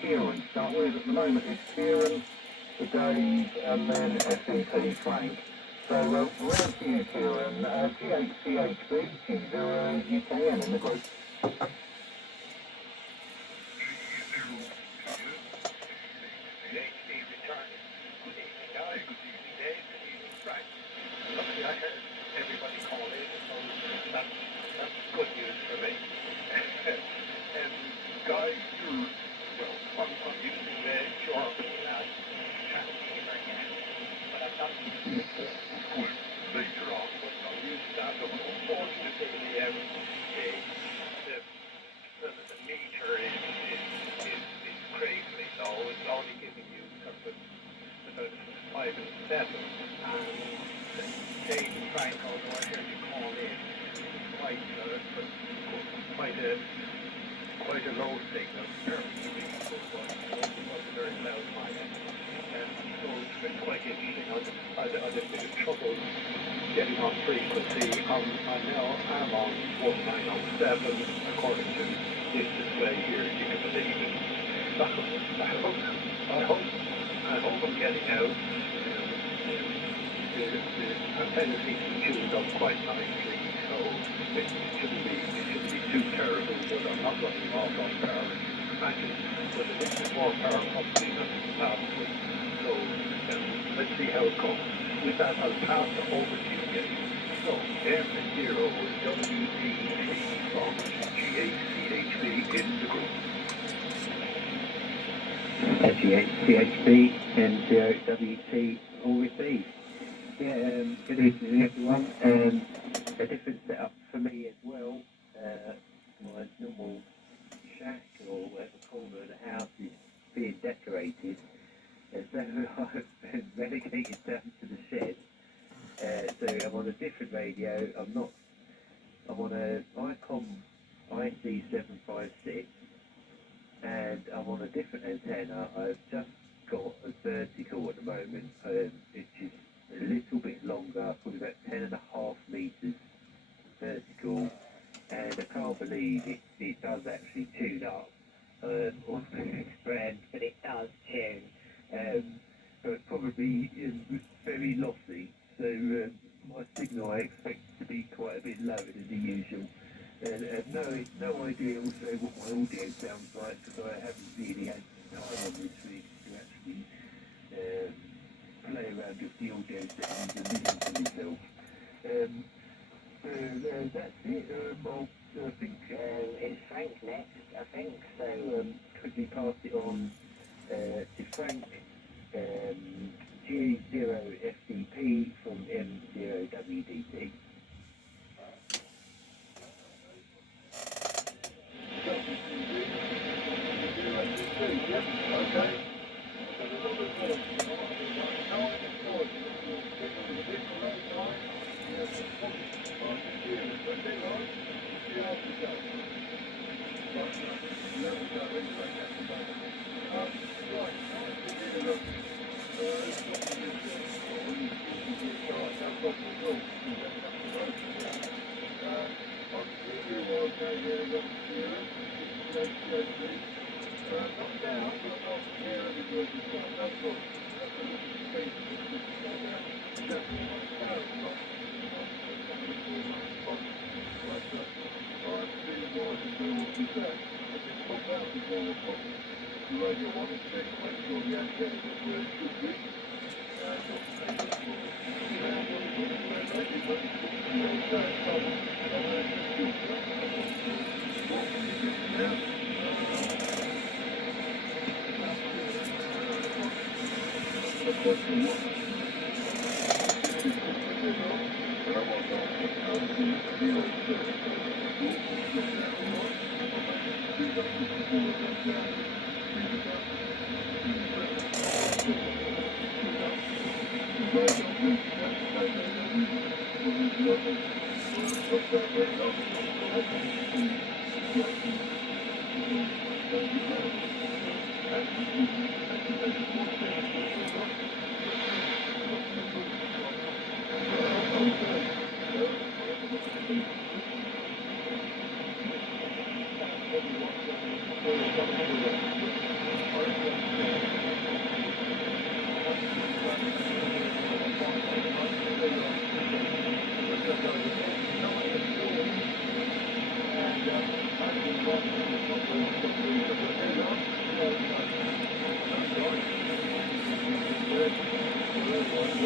Kieran. Start with at the moment is Kieran, Dave, and then SCP Frank. So round to you, Kieran. GHCHB, choose your UKN in the group. Quite a low signal, very loud minus, and so it's been quite interesting. I had a bit of trouble getting on frequency. I now am on 1907 according to this display here, if you can believe it. I hope I'm getting out. The antenna seems to tune up quite nicely, so it shouldn't be too terrible, but I'm not running off on power, as you can imagine. But a little bit more power probably than last week. So let's see how it goes. With that, I'll pass it over to you again. So M0 WD3 from GHCHB in the group. GHCHB M0WT all received. Yeah, good evening everyone. A different setup for me as well. My normal shack or whatever corner of the house is being decorated. So I've been relegated down to the shed. So I'm on a different radio. I'm on a ICOM IC756 and I'm on a different antenna. I've just got a vertical at the moment, which is a little bit longer, probably about 10.5 meters vertical, and I can't believe it does actually tune up on the brand, but it does tune. But it's probably very lossy, so my signal I expect to be quite a bit lower than the usual. And I have no idea also what my audio sounds like, because I haven't really had time on this week to actually play around with the audio settings and listen to myself. So that's it. I think it's Frank next, I think. So quickly pass it on to Frank, G0FDP from M0WDP. Okay.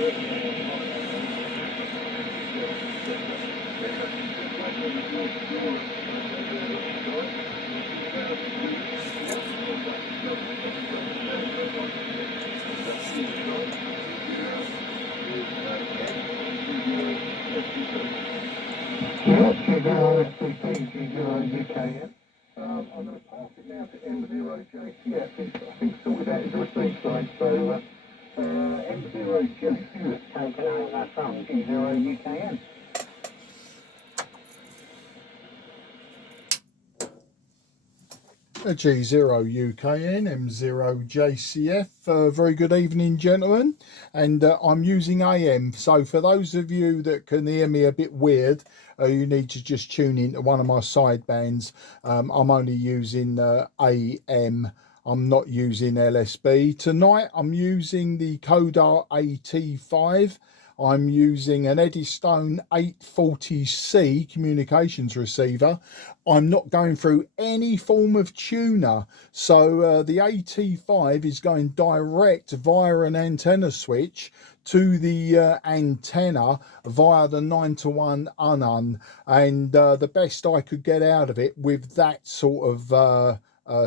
Yeah, CVRS UKN. I'm going to pass it now to M0JC. I think sorted out his receipt side. So M0JC has taken over from G0UKN. G0UKN, M0JCF. Very good evening, gentlemen. And I'm using AM. So for those of you that can hear me a bit weird, you need to just tune into one of my sidebands. I'm only using AM. I'm not using LSB. Tonight I'm using the Codar AT5. I'm using an Eddystone 840C communications receiver. I'm not going through any form of tuner. So the AT5 is going direct via an antenna switch to the antenna via the 9-to-1 unun. And the best I could get out of it with that sort of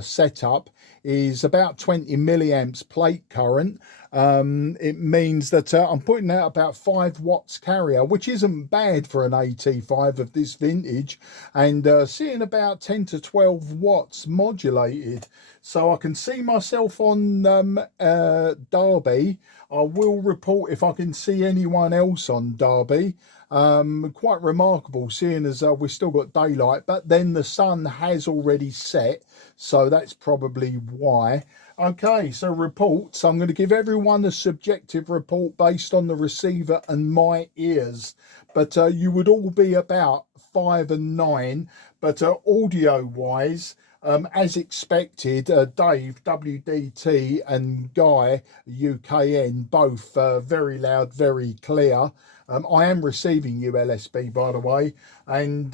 setup is about 20 milliamps plate current. It means that I'm putting out about 5 watts carrier, which isn't bad for an AT5 of this vintage, and seeing about 10 to 12 watts modulated. So I can see myself on Derby. I will report if I can see anyone else on Derby. Quite remarkable, seeing as we've still got daylight, but then the sun has already set, so that's probably why. Okay, so reports. I'm going to give everyone a subjective report based on the receiver and my ears, but you would all be about 5 and 9. But audio wise, as expected, Dave, WDT, and Guy, UKN, both very loud, very clear. I am receiving you, LSB, by the way. And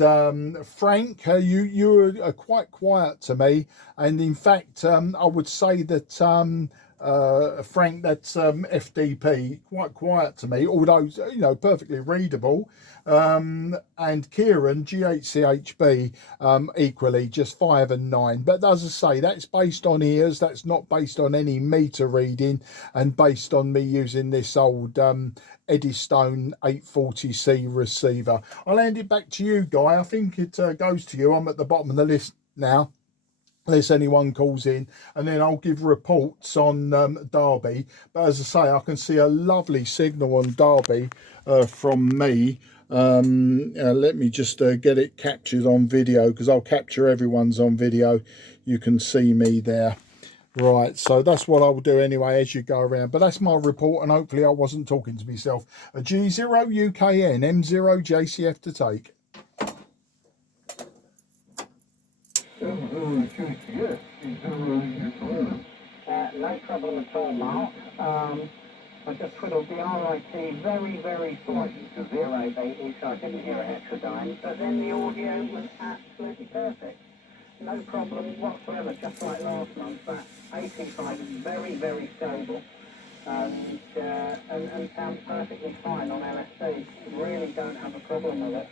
Frank, you are quite quiet to me. And in fact, I would say that Frank, that's FDP, quite quiet to me, although, you know, perfectly readable. And Kieran, GHCHB, equally just 5 and 9. But as I say, that's based on ears, that's not based on any meter reading, and based on me using this old Eddystone 840C receiver. I'll hand it back to you, Guy. I think it goes to you. I'm at the bottom of the list now, unless anyone calls in, and then I'll give reports on Derby. But as I say, I can see a lovely signal on Derby from me. Let me just get it captured on video, because I'll capture everyone's on video. You can see me there. Right, so that's what I will do anyway as you go around. But that's my report, and hopefully I wasn't talking to myself. A G0UKN, M0JCF to take. No trouble at all, Mark. I just twiddled the RIT very, very slightly to 080, so I didn't hear a heterodyne, but then the audio was absolutely perfect. No problem whatsoever, just like last month. That AT5 is very, very stable and sounds perfectly fine on LSD. Really don't have a problem with it.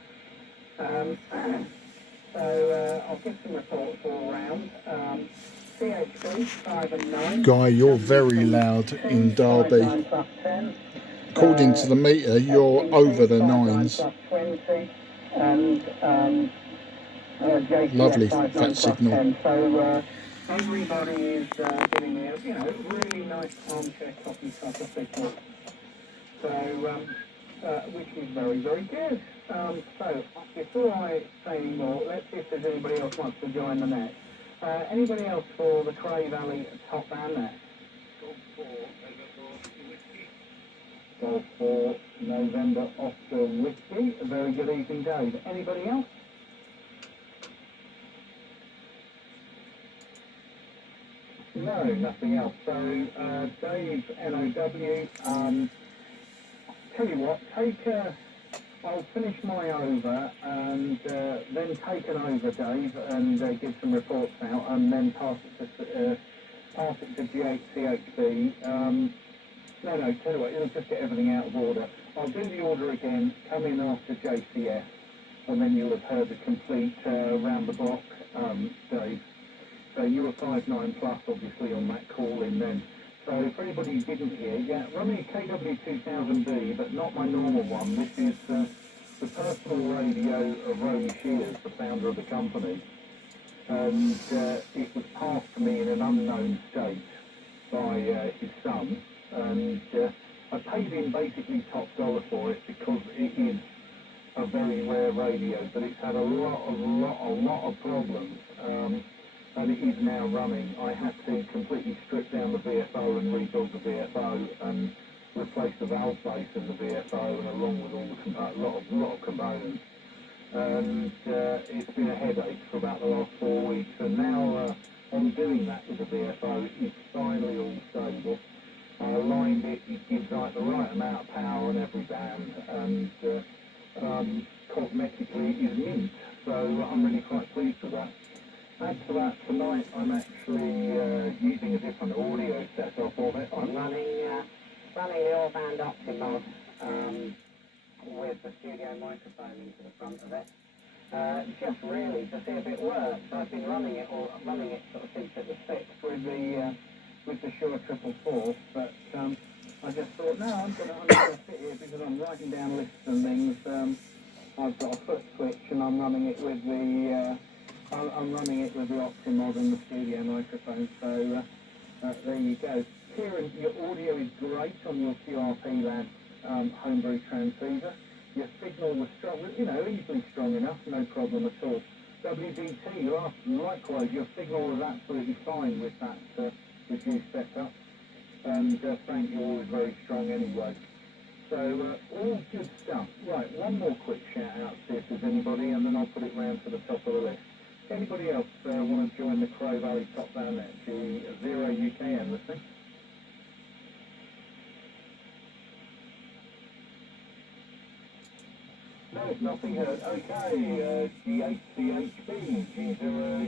So I'll give some reports all round. CHB 5 and 9. Guy, you're very loud in Derby. According to the meter, you're over the 9s. And Lovely fat signal. 10. So everybody is giving me a really nice armchair coffee supper signal. So which is very, very good. So before I say any more, let's see if there's anybody else wants to join the net. Anybody else for the Cray Valley top band net? Golf for November Oscar Whiskey. A very good evening, Dave. Anybody else? No, nothing else. So Dave, NOW, tell you what, I'll finish my over and then take an over, Dave, and give some reports out, and then pass it to GHCHB. No, tell you what, it'll just get everything out of order. I'll do the order again, come in after JCS, and then you'll have heard the complete round the block, Dave. So you were 5.9 plus, obviously, on that call in then. So for anybody who didn't hear, yeah, running a KW2000B, but not my normal one. This is the personal radio of Romy Shears, the founder of the company. And it was passed to me in an unknown state by his son. And I paid him basically top dollar for it because it is a very rare radio, but it's had a lot of problems. And it is now running. I had to completely strip down the VFO and rebuild the VFO and replace the valve base in the VFO, and along with all the lot of components. And it's been a headache for about the last 4 weeks. And now on doing that with the VFO, it's finally all stable. I aligned it. It gives like the right amount of power on every band, and cosmetically it is mint. So I'm really quite pleased with that. Add to that, tonight I'm actually using a different audio setup on it. I'm running the all-band Optimod with the studio microphone into the front of it. Just really to see if it works. I've been running it sort of since it was fixed with the Shure 444, but I just thought, no, I'm gonna sit here because I'm writing down lists and things. I've got a foot switch and I'm running it with the Optimod and the studio microphone, so there you go. Kieran, your audio is great on your QRP Lab homebrew transceiver. Your signal was strong, easily strong enough, no problem at all. WDT, likewise, your signal was absolutely fine with that reduced setup. And Frank, you're always very strong anyway. So all good stuff. Right, one more quick shout out, see if there's anybody, and then I'll put it round to the top of the list. Anybody else want to join the Crow Valley Top Band at G0 UKM listening? No, nothing heard. Okay, G8CHB, G0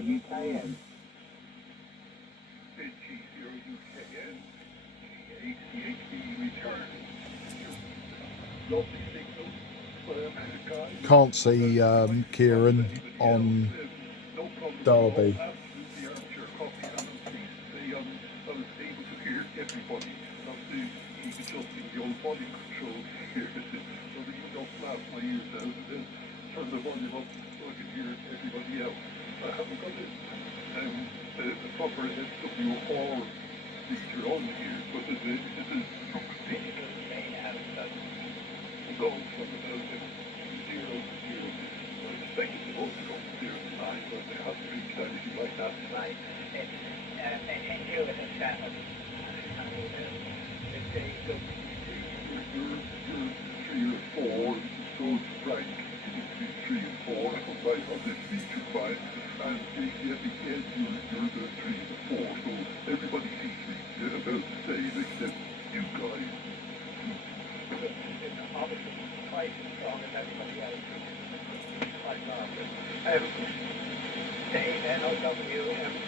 UKM. G0 UKM, G8CHB return. Lovely signal. Can't see Kieran on Derby. Turn the volume up so I can hear everybody else. I haven't got the proper SWR feature on here, but this is digital mayhem that goes from about 0 to 0. I expect it's supposed to go from 0 to 9, but they haven't reached anything like that tonight. It's you with a chat. You're 3 or 4, so Frank. 3 and 4, I put right on this feature file, and yet again you're the 3 and 4, so everybody seems to be about the same except you guys. Obviously, twice as strong as everybody else. Dave, NOW,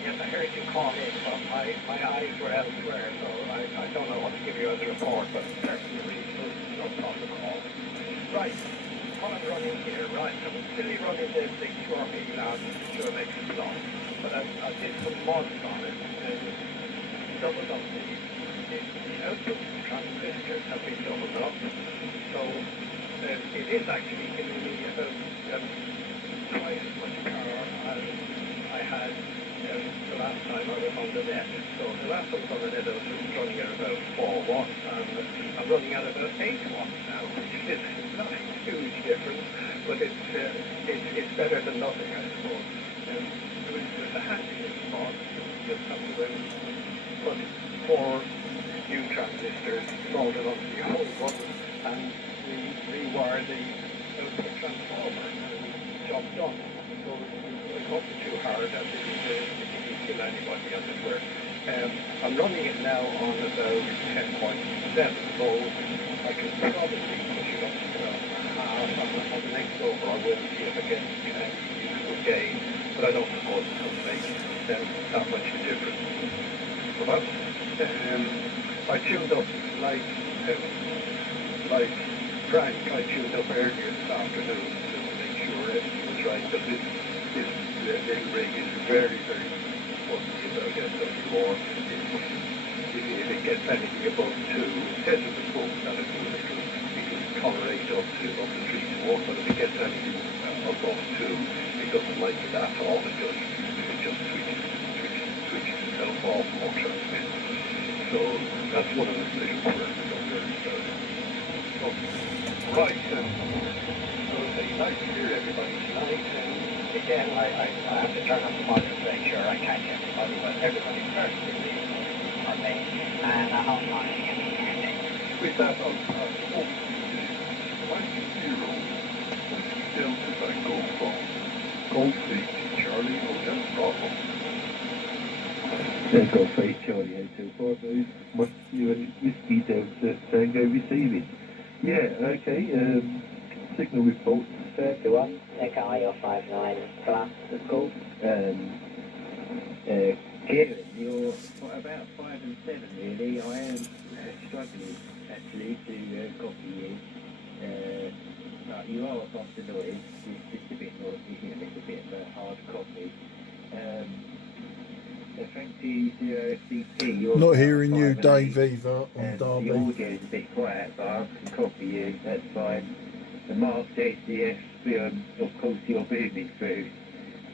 yes, I heard you call in, but my eyes were elsewhere, so I don't know what to give you as a report, but certainly no problem at all. Right. What I'm running here, right, I'm still running the QRP Lab to make it long, but I did some mods on it and doubled up the output transistors have been doubled up, so it is actually giving me about twice as much power as I had the last time I was on the net. So the last time I was on the net I was running at about 4 watts, and I'm running at about 8 watts now, which is not a huge difference, but it's better than nothing, I suppose. With the handling mod, you just have to put 4 new transistors, solder up the whole one, and rewire the output transformer, and job done. So it won't be too hard, and it didn't kill anybody, as it were. I'm running it now on about 10.7 volts. I can probably push it up to 12.5. On the next over I will see if I get useful gain, but I don't suppose it's going to make that much of a difference. But I tuned up like Frank, I tuned up earlier this afternoon to make sure everything was right. But this little rig is very, very funky about SW4. If it gets anything above 2, it says in the book that it'll tolerate up to 3 to 1, but if it gets anything above 2, it doesn't like it at all. It just switches itself off or transmits. So that's one of the things we're very proud of. Right, so it's nice to hear everybody tonight. Again, I have to turn on the monitor to make sure I catch everybody, but everybody's very busy on me, and I'm not getting anything. With that, I'll hope 90 Delta Tango from Gold State Charlie Hotel Bravo. Golf 8 Charlie Hotel Bravo, must you and Whiskey Delta Tango receiving. Yeah, okay, signal reports. 31, Echo IL 59 plus, of course. Kieran, you're about 5 and 7 really. I am struggling actually to copy you. But you are above the noise. It's just a bit noisy here, it's a bit of a hard copy. Thank you to FCP. You're Not about hearing 5 you, and Dave, 8. either on The Derby. audio is a bit quiet, but I can copy you, that's fine. The Mark JCF, of course you're booming through,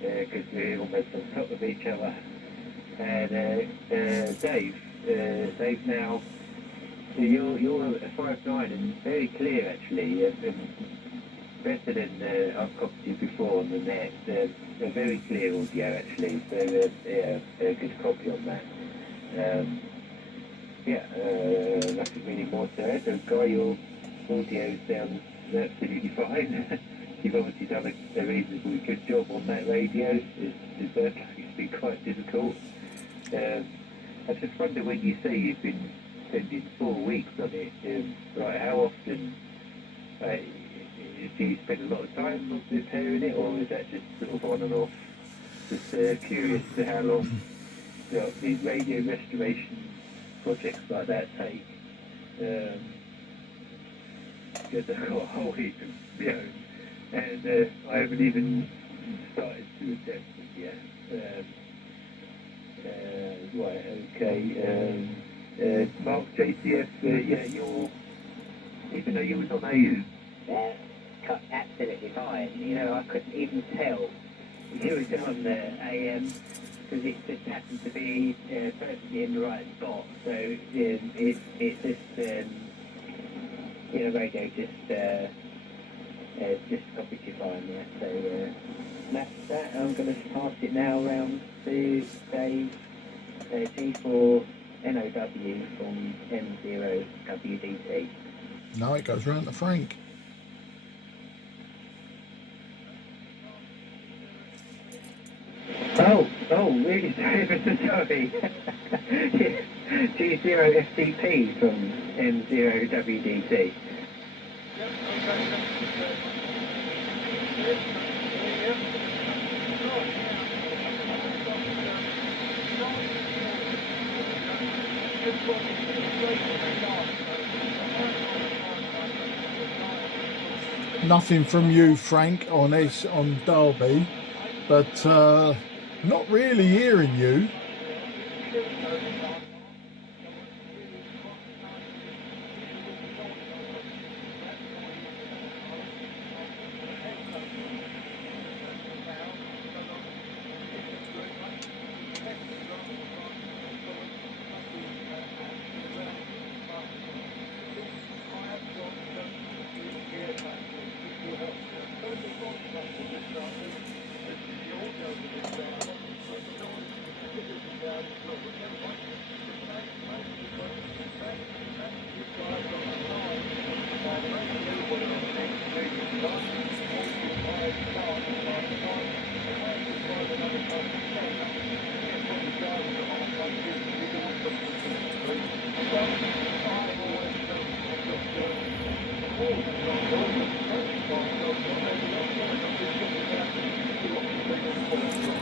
because we're almost on top of each other. And Dave now, so you're a 5.9 and very clear actually, and better than I've copied you before on the net. A very clear audio actually, so yeah, a good copy on that. Nothing really more to add. Guy, your audio sounds absolutely fine. You've obviously done a reasonably good job on that radio. It's been quite difficult. I just wonder when you say you've been spending 4 weeks on it, like how often do you spend a lot of time repairing it, or is that just sort of on and off? Just curious to how long these radio restoration projects like that take. Because I've got a whole heap of my own, and I haven't even started to attempt it yet. Right, okay. Mark JCF, yeah, even though you was on AU. Yeah, cut absolutely fine. You know, I couldn't even tell you was on the AM, because it just happened to be perfectly in the right spot. So it just, radio just copied you fine, yeah. So that's that. I'm going to pass it now round to Dave, G4 NOW from M0 WDT. No, it goes round to Frank. Oh, really? Sorry. G0 FTP from M0 WDT. Nothing from you, Frank, on Derby, but not really hearing you.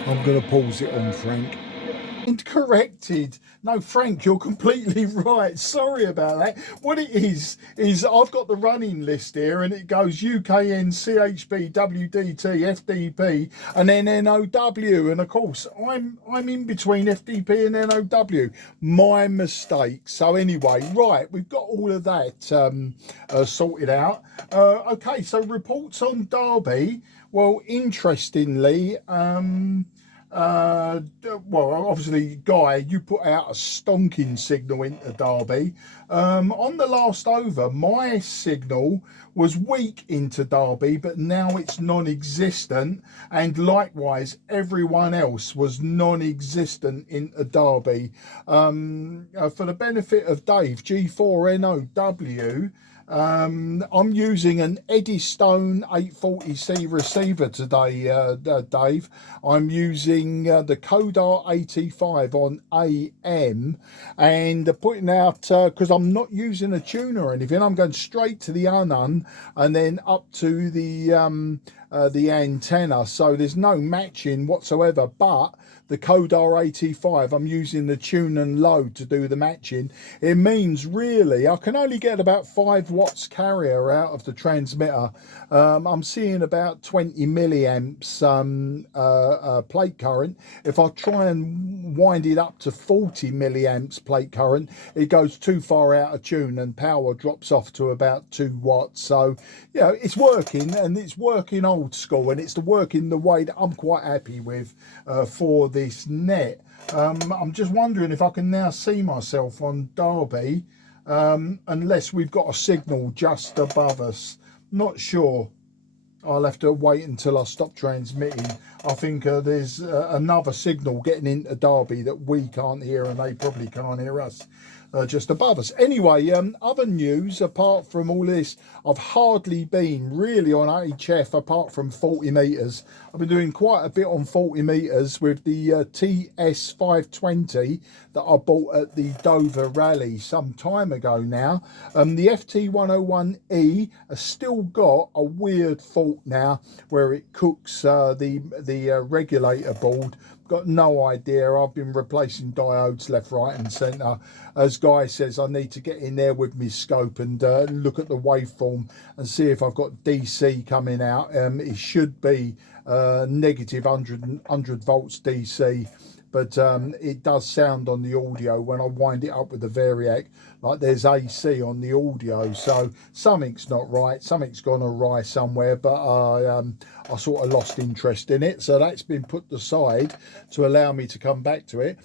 I'm going to pause it on Frank. stand corrected. No, Frank, you're completely right. Sorry about that. What it is I've got the running list here, and it goes UKN, CHB, WDT, FDP, and then NOW. And of course, I'm in between FDP and NOW. My mistake. So anyway, right, we've got all of that sorted out. Okay, so reports on Derby. Well, interestingly, well, obviously, Guy, you put out a stonking signal into Derby. On the last over, my signal was weak into Derby, but now it's non-existent, and likewise everyone else was non-existent into Derby. For the benefit of Dave, G4NOW, I'm using an Eddystone 840C receiver today, Dave. I'm using the Codar AT5 on AM, and putting out, because I'm not using a tuner or anything, I'm going straight to the unknown and then up to the antenna, so there's no matching whatsoever. But the Codar AT5, I'm using the tune and load to do the matching. It means really I can only get about 5 watts carrier out of the transmitter. I'm seeing about 20 milliamps plate current. If I try and wind it up to 40 milliamps plate current, it goes too far out of tune and power drops off to about 2 watts. So, you know, it's working, and it's working old school, and it's working the way that I'm quite happy with for this net. I'm just wondering if I can now see myself on Derby, unless we've got a signal just above us. Not sure. I'll have to wait until I stop transmitting. I think there's another signal getting into Derby that we can't hear, and they probably can't hear us just above us. Anyway, other news apart from all this, I've hardly been really on HF apart from 40 metres. I've been doing quite a bit on 40 metres with the TS520 that I bought at the Dover Rally some time ago now. The FT101E has still got a weird fault now where it cooks the regulator board. Got no idea. I've been replacing diodes left, right and centre. As Guy says, I need to get in there with my scope and look at the waveform and see if I've got DC coming out. It should be negative 100 volts DC, but it does sound on the audio when I wind it up with the Variac like there's AC on the audio. So something's not right, something's gone awry somewhere, but I sort of lost interest in it, so that's been put aside to allow me to come back to it.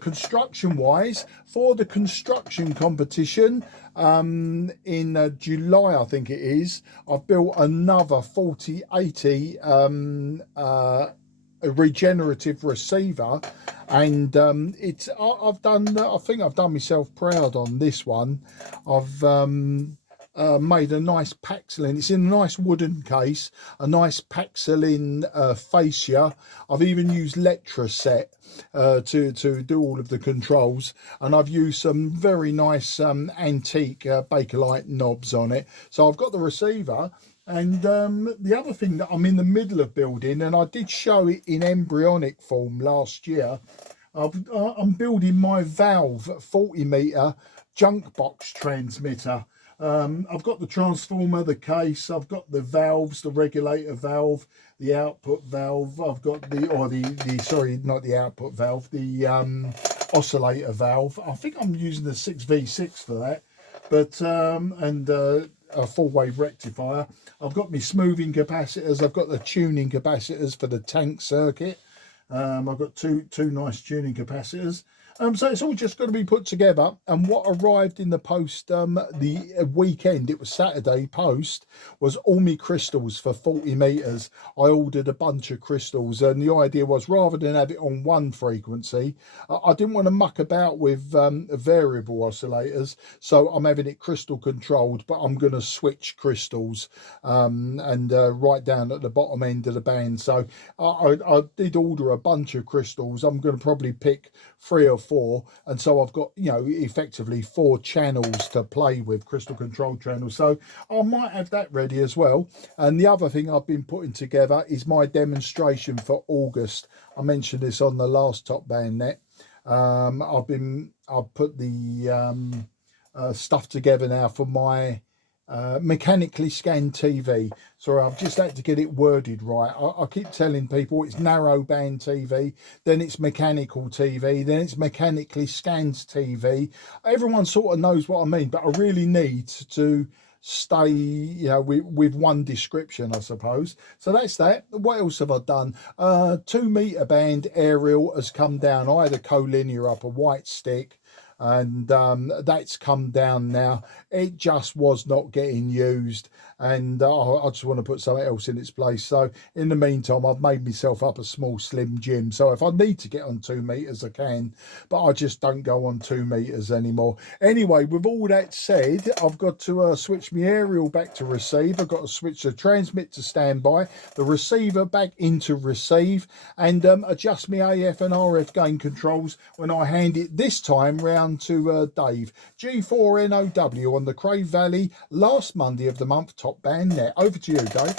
Construction wise, for the construction competition in July, I think it is, I've built another 4080 a regenerative receiver, and I've done, I think I've done myself proud on this one. I've made a nice Paxilin. It's in a nice wooden case, a nice Paxilin fascia. I've even used Letraset to do all of the controls, and I've used some very nice antique Bakelite knobs on it. So I've got the receiver. And the other thing that I'm in the middle of building, and I did show it in embryonic form last year, I'm building my valve 40 metre junk box transmitter. I've got the transformer, the case, I've got the valves, the regulator valve, the output valve, I've got the sorry, not the output valve, the oscillator valve. I think I'm using the 6V6 for that, but and a full wave rectifier. I've got my smoothing capacitors, I've got the tuning capacitors for the tank circuit. I've got two nice tuning capacitors. So it's all just going to be put together. And what arrived in the post the weekend, it was Saturday post, was all my crystals for 40 metres. I ordered a bunch of crystals, and the idea was, rather than have it on one frequency, I didn't want to muck about with variable oscillators, so I'm having it crystal controlled, but I'm going to switch crystals and right down at the bottom end of the band. So I did order a bunch of crystals. I'm going to probably pick 3 or 4, and so I've got, you know, effectively 4 channels to play with, crystal control channels. So I might have that ready as well. And the other thing I've been putting together is my demonstration for August. I mentioned this on the last Top Band Net. I've put the stuff together now for my mechanically scanned TV. So I've just had to get it worded right. I keep telling people it's narrow band TV, then it's mechanical TV, then it's mechanically scanned TV. Everyone sort of knows what I mean, but I really need to stay, you know, with one description, I suppose. So that's that. What else have I done? 2 meter band aerial has come down. I had a collinear up, a white stick, and that's come down now. It just was not getting used, and I just want to put something else in its place. So in the meantime, I've made myself up a small slim gym, so if I need to get on 2 meters I can, but I just don't go on 2 meters anymore. Anyway, with all that said, I've got to switch my aerial back to receive. I've got to switch the transmit to standby, the receiver back into receive, and adjust my AF and RF gain controls when I hand it this time round to Dave. G4NOW on the Crave Valley, last Monday of the month, top band net. Over to you, Dave.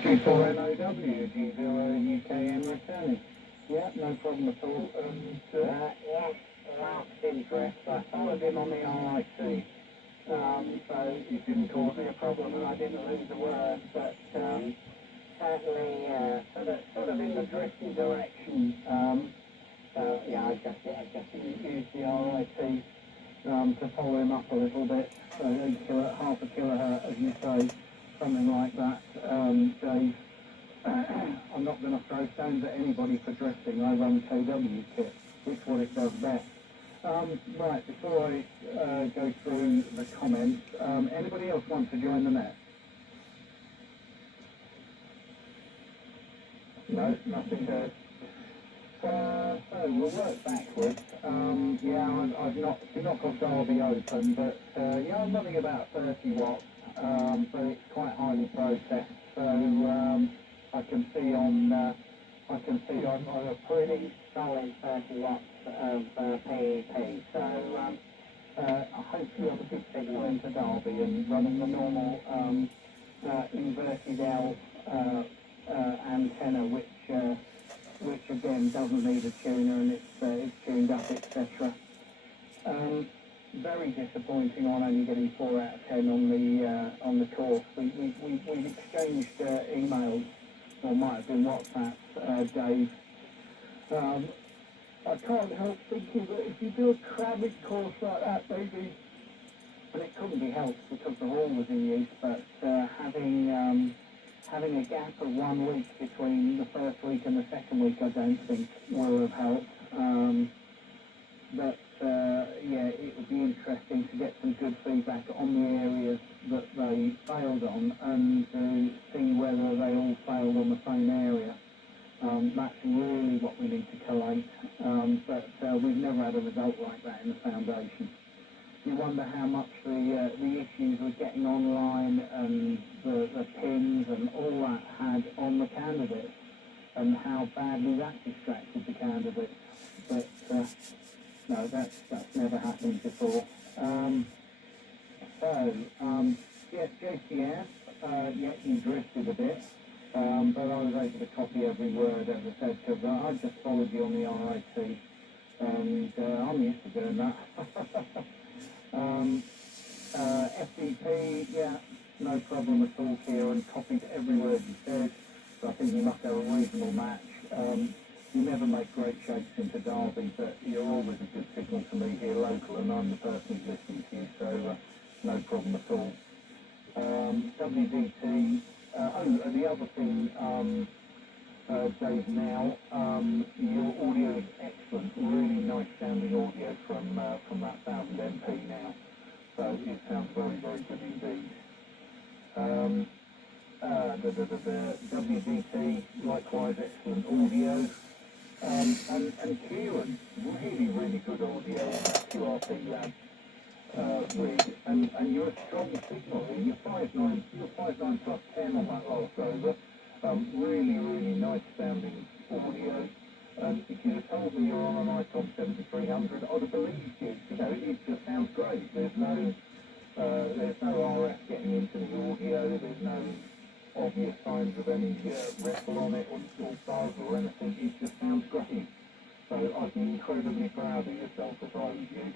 G4NOW, G0UKM returning. Yeah, no problem at all. Yeah, marked interest. I followed him on the RIC, so it didn't cause me a problem and I didn't lose a word, but certainly sort of in the drifting direction. So yeah, I just used the RIC to follow him up a little bit. So at half a kilohertz, as you say, something like that. Dave, I'm not going to throw stones at anybody for drifting. I run KW kit. It's what it does best. Right, before I go through the comments, anybody else want to join the net? No, nothing does. So we'll work backwards. Yeah, I've not got Derby open, but yeah, I'm running about 30 watts, but it's quite highly processed. So I can see I'm a pretty solid 30 watts of PEP. So hopefully I'll be signal into Derby and running the normal inverted L antenna, which again doesn't need a tuner and it's tuned up, etc. Very disappointing on only getting 4 out of 10 on the course. We've exchanged emails, or might have been WhatsApp, Dave, I can't help thinking that if you do a cramming course like that, maybe, and it couldn't be helped because the hall was in use, but having a gap of 1 week between the first week and the second week, I don't think will have helped. Yeah, it would be interesting to get some good feedback on the areas that they failed on and to see whether they all failed on the same area. That's really what we need to collate, we've never had a result like that in the foundation. You wonder how much the issues with getting online and the pins and all that had on the candidates and how badly that distracted the candidates. But no, that's never happened before. Yeah, JCS, yeah, he drifted a bit, but I was able to copy every word, as I said, because I just followed you on the RIT, and I'm used to doing that. FDP, yeah, no problem at all here, and copied every word you said, so I think you must have a reasonable match. You never make great shapes into Derby, but you're always a good signal to me here local, and I'm the person who's listening to you, so no problem at all. WDT, the other thing, Dave, now, your audio is excellent, really nice sounding audio from that 1000 MP now, so it sounds very, very good indeed. WDT, likewise excellent audio. And Kieran, really, really good audio on that QRP lab rig, and you're a strong signal. You're 5.9 plus 10 on that last over. Really, really nice sounding audio. If you'd have told me you're on an ICOM 7300, I'd have believed you. You know, it just sounds great. There's no RF getting into the audio. There's no obvious signs of any ripple on it or buzz or anything. It just sounds great. So I'd be incredibly proud of yourself if I was you.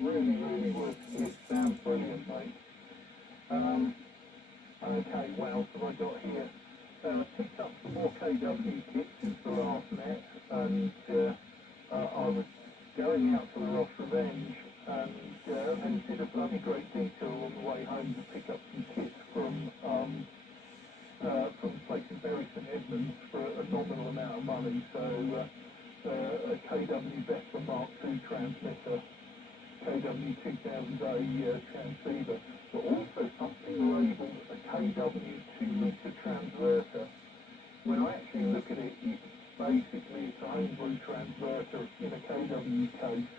Really, really would. It sounds brilliant, mate. Okay, what else have I got here? Picked up some more KW kits since the last net, and I was going out to the Ross Revenge and did a bloody great detour on the way home to pick up some kits from a place in Bury St Edmunds for a nominal amount of money. So a KW Vespa Mark II transmitter, KW 2000A transceiver, but also something labelled a KW 2-metre transverter. When I actually look at it, basically it's a homebrew transverter in a KW case,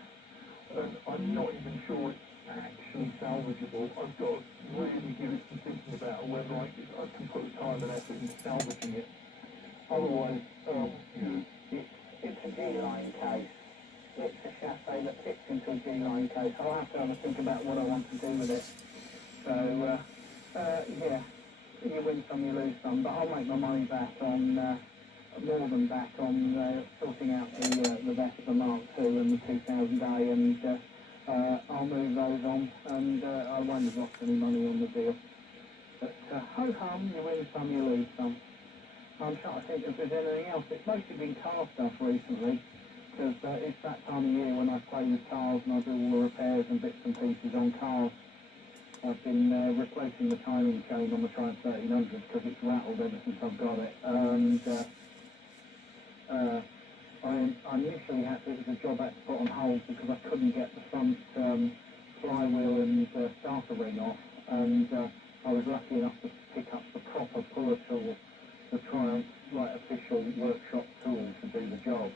and I'm not even sure it's actually salvageable. I've got to really give it some thinking about whether I can put the time and effort into salvaging it. Otherwise, it's a G-line case. It's a chassis that fits into a G-line case. I'll have to have a think about what I want to do with it. So, yeah, you win some, you lose some, but I'll make my money back on, more than back on sorting out the Vespa Mark II and the 2000A, and I'll move those on, and I won't have lost any money on the deal. But ho-hum, you win some, you lose some. I'm trying to think if there's anything else. It's mostly been car stuff recently, because it's that time of year when I play with cars and I do all the repairs and bits and pieces on cars. I've been replacing the timing chain on the Triumph 1300 because it's rattled ever since I've got it. And I initially it was a job I had to put on hold because I couldn't get the front flywheel and starter ring off, and I was lucky enough to pick up the proper puller tool, the Triumph official workshop tool to do the job.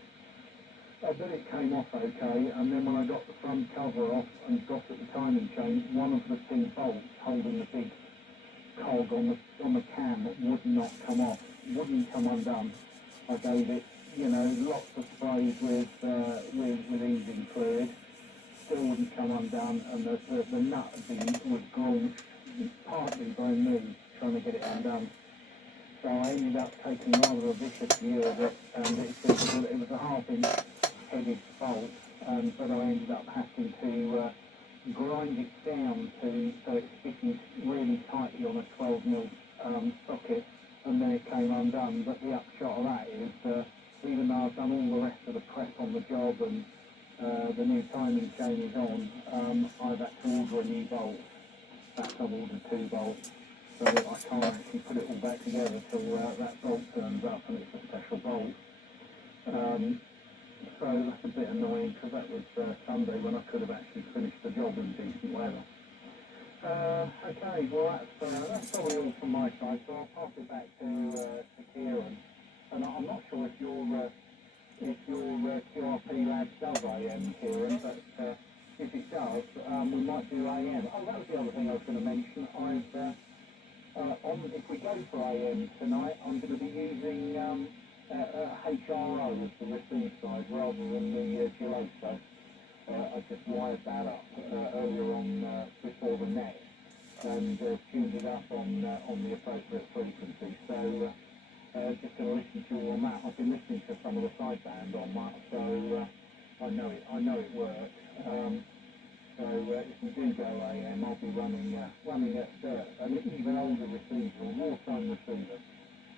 Then it came off okay, and then when I got the front cover off and got at the timing chain, one of the two bolts holding the big cog on the cam would not come off, wouldn't come undone. I gave it, lots of sprays with easing fluid, still wouldn't come undone, and the nut was graunched partly by me trying to get it undone. So I ended up taking rather a vicious view of it, and it was a half-inch headed bolt, but I ended up having to grind it down so it fitted really tightly on a 12mm socket, and then it came undone. But the upshot of that is even though I've done all the rest of the prep on the job and the new timing chain is on, I've had to order a new bolt. I've ordered 2 bolts, so that I can't actually put it all back together till that bolt turns up, and it's a special bolt. So that's a bit annoying, because that was Sunday when I could have actually finished the job in decent weather. Okay, well that's probably all from my side, so I'll pass it back to Kieran. And I'm not sure if your QRP lab does AM, Kieran, but if it does, we might do AM. Oh, that was the other thing I was going to mention. If we go for AM tonight, I'm going to be using HRO as the receive side rather than the Gelato. I just wired that up earlier on before the net and tuned it up on the appropriate frequency. So just going to listen to you on that. I've been listening to some of the sideband on that, so I know it works. So if we do go AM, I'll be running an even older receiver, a wartime receiver.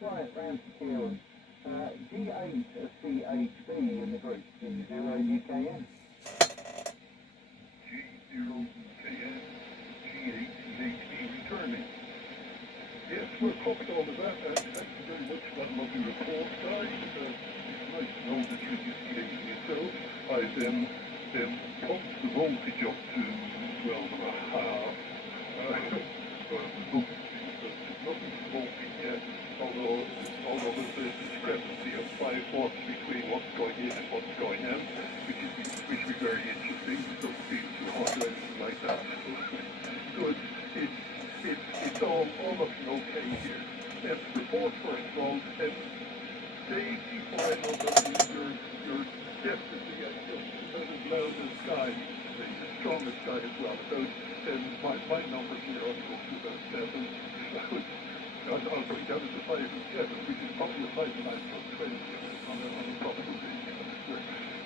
Right, round to Kieran. G8 CHB in the group, G0 UKN. G0 UKN, G8 CHB returning. Yes, we're covered all of that, and thank you very much for that lovely report, guys. It's nice to know that you're using yourself. I've pumped the voltage up to 12.5. Nothing smoking yet, although there's a discrepancy of 5 watts between what's going in and what's going out, which is very interesting. It doesn't feel too hot or anything like that. So it's all looking okay here. Report first of all, Dave, before I know that you're definitely about as loud as Sky, the strongest guy as well. About my numbers here are close to about 7. I'll bring down to 5 and 7, which is probably a 5 and 9 plus 20 on a proper basis.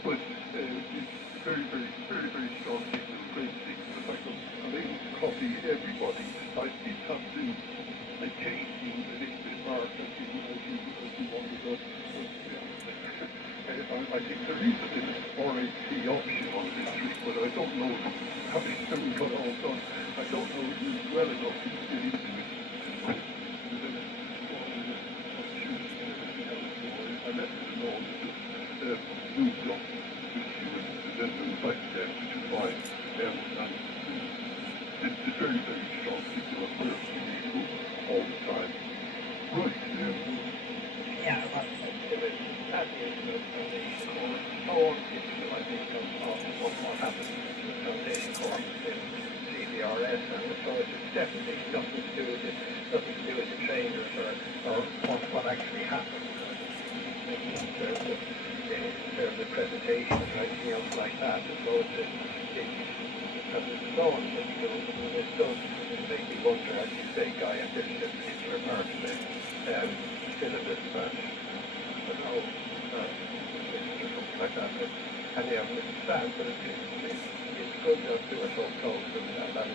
But it's very, very, very, very strong signal, great signal. In fact, I'm able to copy everybody. I did have to change things a little bit more as you wanted us. I think there is a little RAT option on this rig, but I don't know, having got all done, I don't know well enough to get into it. I let them know that moved up this year, and then there was like that, which is fine. And it's a very, very strong signal of where we need all the time. Right, Yeah, but it was at the end of the foundation course, all digital, I think, of what happened in the foundation course in CVRS, and so it's definitely nothing to do with the trainers or what actually happened in terms of presentation or anything else like that. So as it's done, it does make me wonder, as you say, Guy, if there's a particular part of the syllabus that I don't know, or something like that. And yeah, it stands, but it's good that they were so close, and that is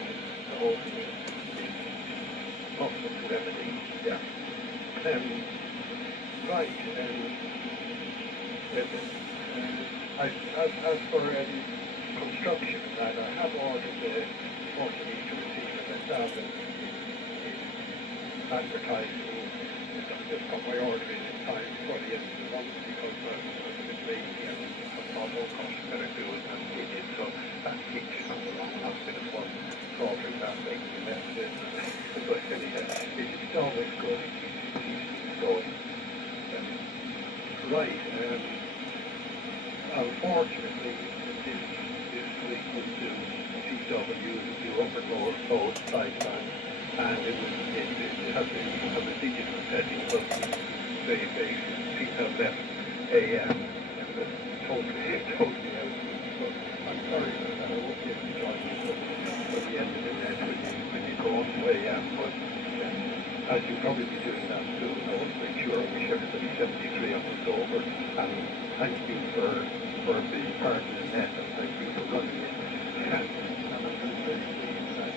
the whole thing is possible to remedy. Yeah. Right. As for construction, and I have ordered the multimeter receiver myself, and it's advertised. I just got my order in time before the end of the month because I was a bit lazy and I thought, oh gosh, I better do it, and we did. So that keeps a bit of fun talking that, making the best of it. But anyhow, it's always good. It keeps going. Right. Unfortunately, this week was the PW, the upper lower code sideband, and it has a digital setting, but people have left AM and it was totally out. So I'm sorry for that. I won't be able to join you for the end of the net when you go on to AM, but as you probably be doing that soon, I want to make sure I wish everybody 73 on October, and thank you for being part of the net, and thank you for running it. And I'm very pleased that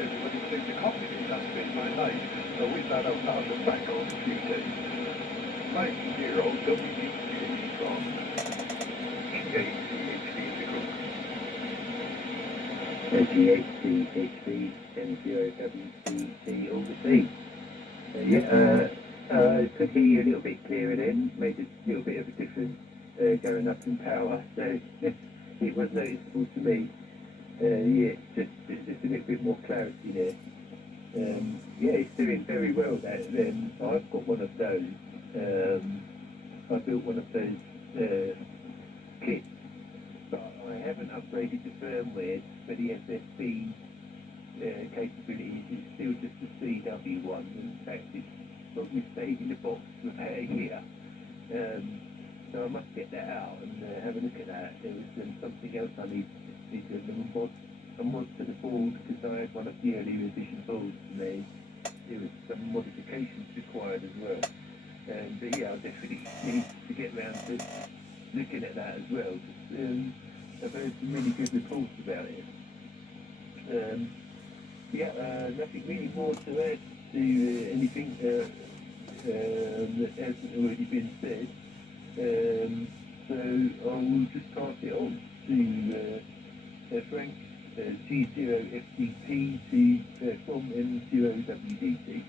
everybody takes a copy of it. That's been my life. So with that, I'll pass it back on to you, Dave. 90 WDG. GHC, HB, M0, WCC, all the C. I could hear you a little bit clearer then, made a little bit of a difference going up in power, so it was noticeable to me. Just a little bit more clarity there. It's doing very well there. I've got one of those. I built one of those kits, but I haven't upgraded the firmware for the SSB capabilities. It's still just the CW one. In fact, it's probably stayed in the box for about a year. So I must get that out and have a look at that. There was something else I need to do. A mod to the board, because I had one of the early edition boards, and there was some modifications required as well. But I definitely need to get round to looking at that as well. I've heard some really good reports about it. Nothing really more to add to anything that hasn't already been said. So I will just pass it on to Frank. G0FDP from M0WDT.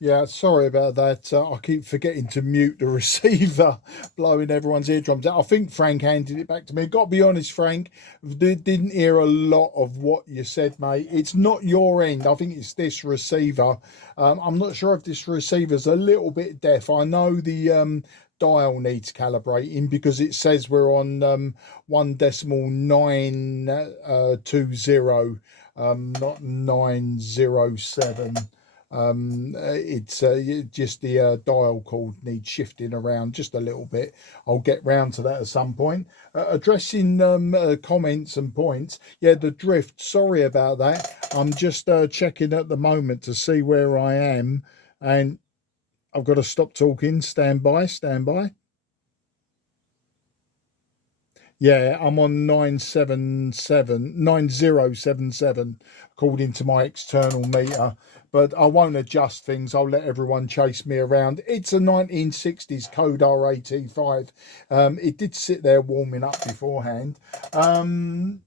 Yeah, sorry about that. I keep forgetting to mute the receiver, blowing everyone's eardrums out. I think Frank handed it back to me. Got to be honest, Frank, didn't hear a lot of what you said, mate. It's not your end. I think it's this receiver. I'm not sure if this receiver's a little bit deaf. I know the dial needs calibrating because it says we're on 1.920, not 907. It's just the dial cord needs shifting around just a little bit. I'll get round to that at some point. Addressing comments and points. Yeah, the drift, sorry about that. I'm just checking at the moment to see where I am, and I've got to stop talking. Stand by. Yeah, I'm on 9077 according to my external meter, but I won't adjust things. I'll let everyone chase me around. It's a 1960s Codar AT5. It did sit there warming up beforehand. Guy,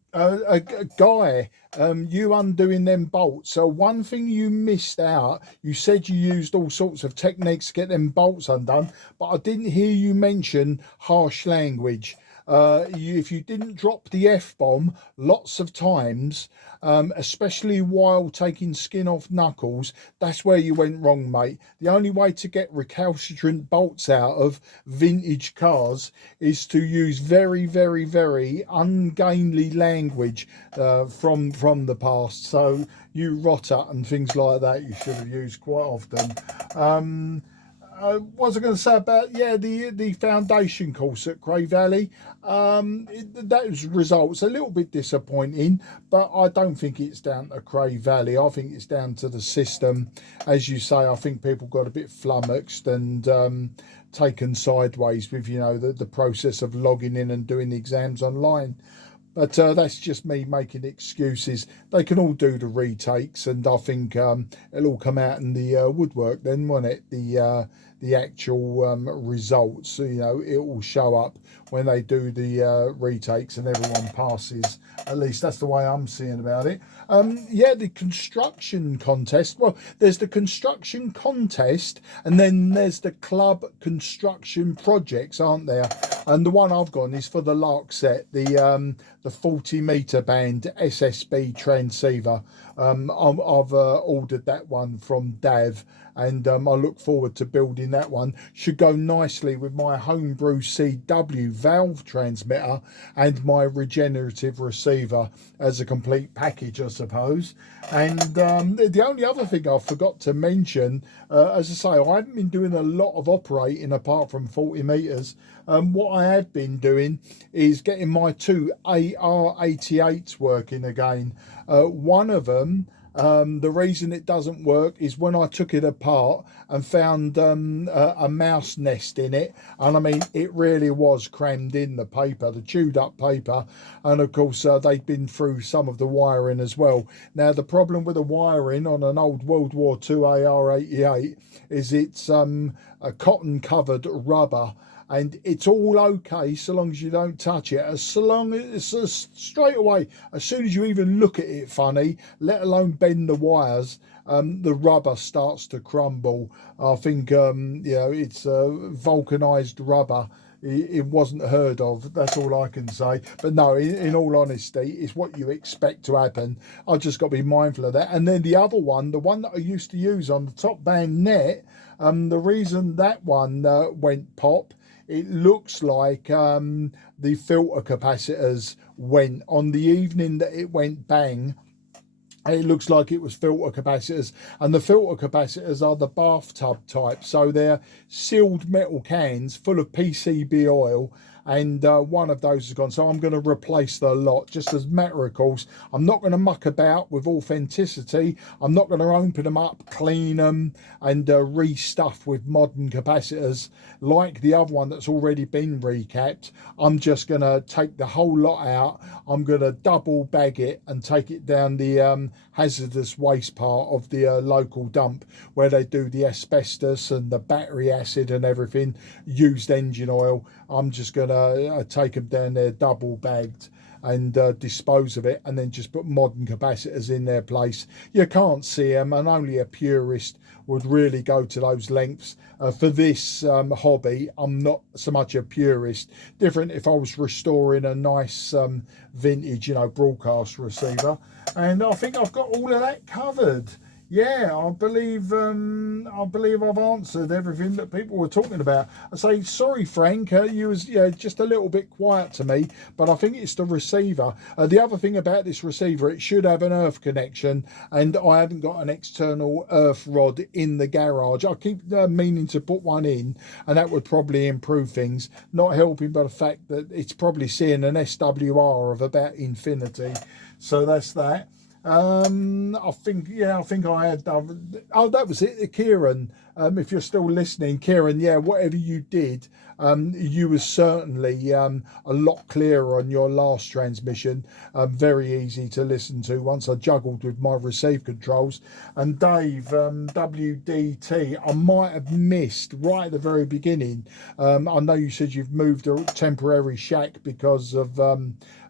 you undoing them bolts. So one thing you missed out, you said you used all sorts of techniques to get them bolts undone, but I didn't hear you mention harsh language. If you didn't drop the F-bomb lots of times, especially while taking skin off knuckles, that's where you went wrong, mate. The only way to get recalcitrant bolts out of vintage cars is to use very, very, very ungainly language from the past. So you rotter and things like that you should have used quite often. What was I going to say about the foundation course at Cray Valley? Those results a little bit disappointing, but I don't think it's down to Cray Valley. I think it's down to the system. As you say, I think people got a bit flummoxed and taken sideways with the process of logging in and doing the exams online. But that's just me making excuses. They can all do the retakes, and I think it'll all come out in the woodwork then, won't it? The actual results, it will show up when they do the retakes and everyone passes. At least that's the way I'm seeing about it. The construction contest. Well, there's the construction contest, and then there's the club construction projects, aren't there? and the one I've gone is for the Lark set, the 40-meter band SSB transceiver. I've ordered that one from Dav, and I look forward to building that one. Should go nicely with my homebrew CW valve transmitter and my regenerative receiver as a complete package, I suppose. And the only other thing I forgot to mention, as I say, I haven't been doing a lot of operating apart from 40 meters. What I have been doing is getting my two AR88s working again. One of them, the reason it doesn't work is when I took it apart and found a mouse nest in it, and I mean it really was crammed in the paper, the chewed up paper, and of course they'd been through some of the wiring as well. Now the problem with the wiring on an old World War II AR88 is it's a cotton covered rubber, and it's all okay so long as you don't touch it. As long as straight away, as soon as you even look at it funny, let alone bend the wires, the rubber starts to crumble. I think it's vulcanized rubber. It wasn't heard of, that's all I can say. But no, in all honesty, it's what you expect to happen. I just got to be mindful of that. And then the other one, the one that I used to use on the top band net, the reason that one went pop, it looks like the filter capacitors went on the evening that it went bang. It looks like it was filter capacitors, and the filter capacitors are the bathtub type, so they're sealed metal cans full of PCB oil, and one of those has gone, so I'm going to replace the lot just as a matter of course. I'm not going to muck about with authenticity. I'm not going to open them up, clean them, and restuff with modern capacitors like the other one that's already been recapped. I'm just going to take the whole lot out. I'm going to double bag it and take it down the hazardous waste part of the local dump where they do the asbestos and the battery acid and everything, used engine oil. I'm just going to take them down there double bagged and dispose of it, and then just put modern capacitors in their place. You can't see them, and only a purist would really go to those lengths. For this hobby, I'm not so much a purist. Different if I was restoring a nice vintage, broadcast receiver. And I think I've got all of that covered. Yeah, I believe I've answered everything that people were talking about. I say sorry, Frank. You was just a little bit quiet to me, but I think it's the receiver. The other thing about this receiver, it should have an earth connection, and I haven't got an external earth rod in the garage. I keep meaning to put one in, and that would probably improve things. Not helping by the fact that it's probably seeing an SWR of about infinity. So that's that. I think I had that was it, Kieran. If you're still listening, Kieran, whatever you did, you was certainly a lot clearer on your last transmission. Very easy to listen to once I juggled with my receive controls. And Dave, WDT, I might have missed right at the very beginning. I know you said you've moved a temporary shack because of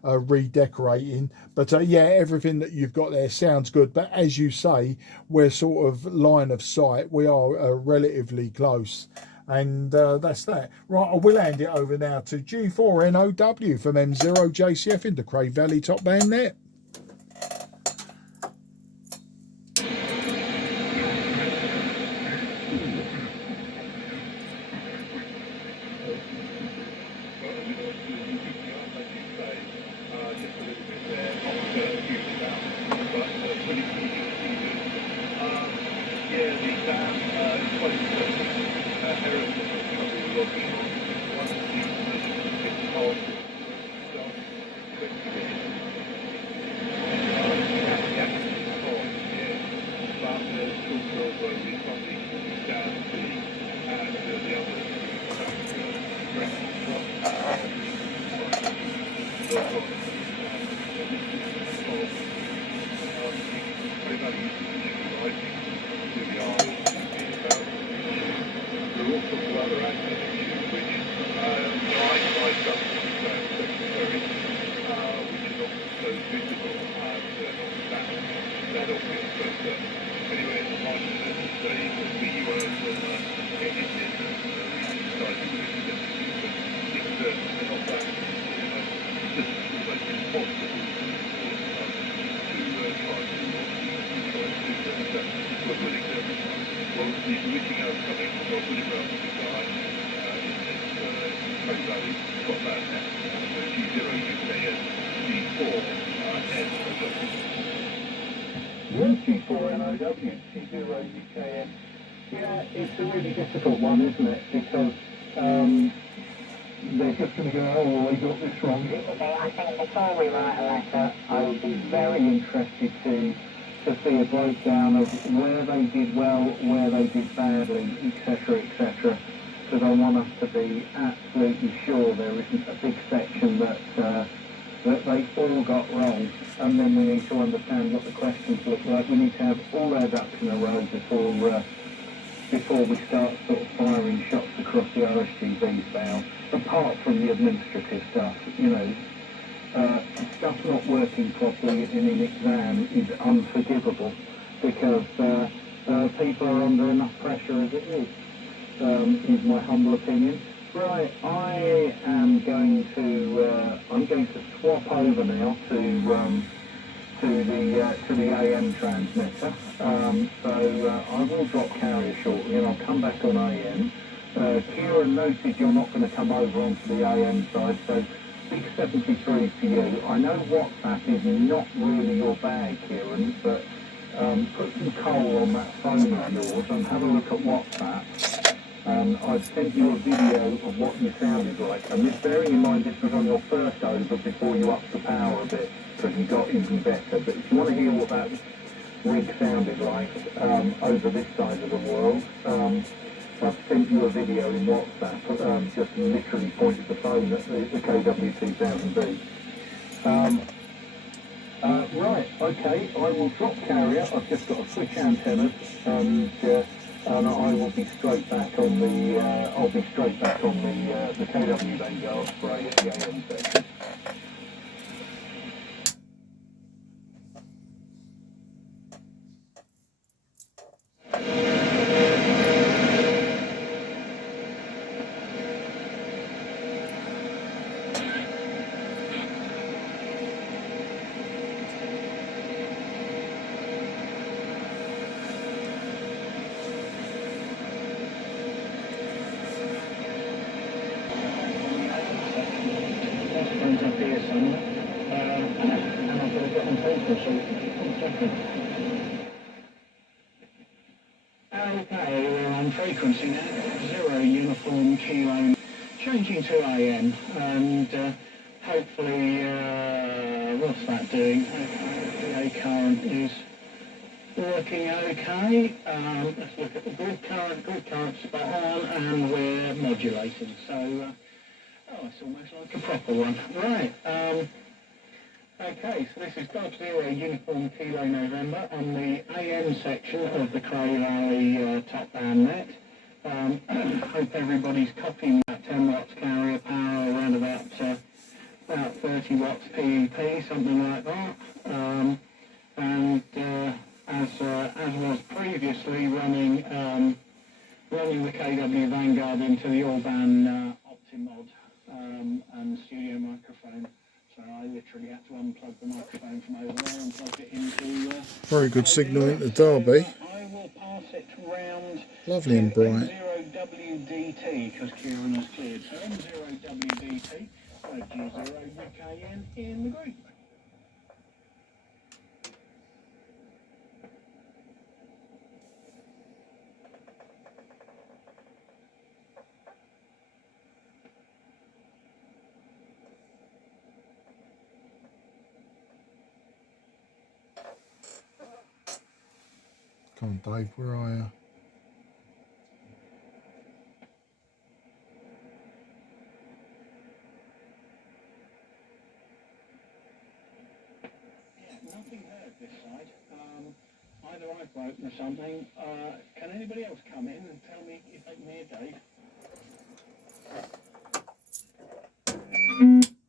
redecorating, but everything that you've got there sounds good. But as you say, we're sort of line of sight. We are relatively close, and that's that. Right, I will hand it over now to G4NOW from M0JCF into Crave Valley Top Band Net. got that G0 UK and G4 Yeah, G4NOW, G0 UKN. Yeah, it's a really difficult one, isn't it? Because they're just going to go, oh, well, they got this wrong. I think before we write a letter, I would be very interested to see a breakdown of where they did well, where they did badly, etc., etc. Because I want us to be absolutely sure there isn't a big section that they all got wrong, and then we need to understand what the questions look like. We need to have all our ducks in a row before we start sort of firing shots across the RSGB's bow. Apart from the administrative stuff, you know, stuff not working properly in an exam is unforgivable because people are under enough pressure as it is my humble opinion. Right, I am going to I'm going to swap over now to the AM transmitter. So I will drop carrier shortly, and I'll come back on AM. Kieran noted you're not going to come over onto the AM side, so big 73 to you. I know WhatsApp is not really your bag, Kieran, but put some coal on that phone of yours and have a look at WhatsApp. I've sent you a video of what you sounded like, and this, bearing in mind this was on your first over before you upped the power a bit, because you got even better. But if you want to hear what that rig sounded like over this side of the world, I've sent you a video in WhatsApp, just literally pointed the phone at the KW2000B. Right, okay, I will drop carrier. I've just got to switch antennas, and I will be straight back on the the KW Vanguard spray at the AM section. Up here somewhere, and I've got to get on paper, so one second. Okay, we're on frequency now, 0 uniform kilo, changing to AM, and hopefully, what's that doing? Okay, the current is working okay. Let's look at the grid current spot on, and we're modulating, so oh, it's almost like a proper one. Right, okay, so this is Golf 0 Uniform Kilo November on the AM section of the Cray Valley top band net. Hope everybody's copying that 10 watts carrier power around about 30 watts PEP, something like that. And as was previously running the KW Vanguard into the all-band Optimod and studio microphone. So I literally had to unplug the microphone from over there and plug it into... Very good signal into Derby. I will pass it round Lovely and to bright. M0WDT because Kieran has cleared. So M0WDT, G0UKN in the group. Come on, Dave, where are you? Nothing heard this side. Either I've broken or something. Can anybody else come in and tell me if they can hear Dave?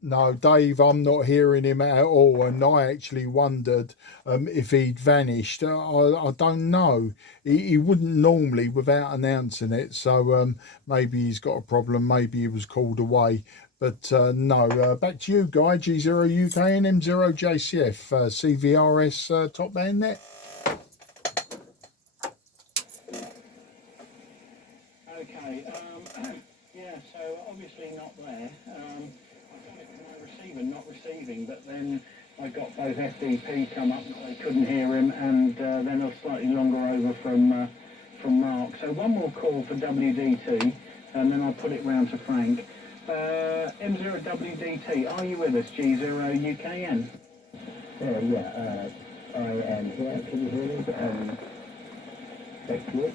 No, Dave, I'm not hearing him at all, and I actually wondered if he'd vanished. I don't know. He wouldn't normally without announcing it, so maybe he's got a problem. Maybe he was called away. But no, back to you, Guy. G0 UK and M0 JCF, CVRS top band net. Okay, yeah, so obviously not there. there. I got it to my receiver not receiving, but then I got both FDP come up, I couldn't hear him, and then a slightly longer over from Mark. So one more call for WDT, and then I'll put it round to Frank. M0WDT, are you with us, G0UKN? Yeah, I am here. Can you hear me? Thank you.